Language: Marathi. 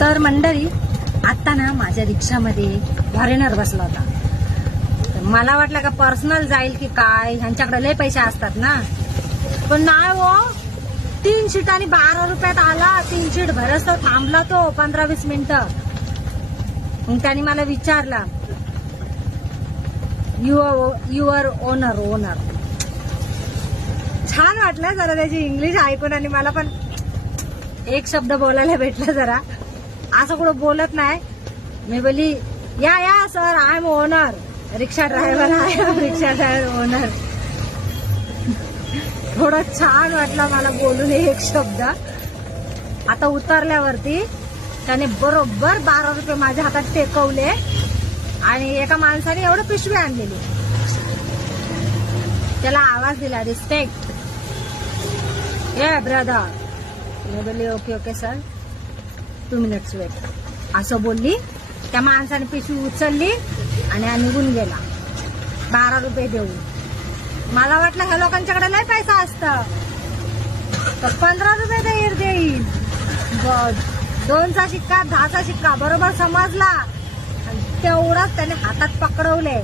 तर मंडळी, आता ना माझ्या रिक्षामध्ये फॉरेनर बसला होता. तर मला वाटलं का पर्सनल जाईल की काय, ह्यांच्याकडे लय पैसे असतात ना. पण नाही हो, 3 सीटांनी 12 रुपयात आला. 3 सीट भरस तो थांबला तो 15-20 मिनिटं. मग त्याने मला विचारला, युअर ओनर. छान वाटलं जरा त्याची इंग्लिश ऐकून, आणि मला पण एक शब्द बोलायला भेटला जरा. असं कुठं बोलत नाही. मी बोली, या sir, I am owner. Rickshaw driver आहे, रिक्षा ड्रायव्हर ओनर. थोडं छान वाटलं मला बोलून एक शब्द. आता उतरल्यावरती त्याने बरोबर 12 रुपये माझ्या हातात टेकवले, आणि एका माणसाने एवढं पिशवी आणलेली. त्याला आवाज दिला, रिस्पेक्ट, ये ब्रदर. मी बोलली, ओके सर, 2 मिनिट्स वेट. असं बोलली. त्या माणसाने पिशवी उचलली आणि निघून गेला 12 रुपये देऊन. मला वाटलं ह्या लोकांच्याकडे नाही पैसा असतं, तर 15 रुपये देईल. 2चा शिक्का, 10चा शिक्का बरोबर समजला, आणि तेवढाच त्याने हातात पकडवले.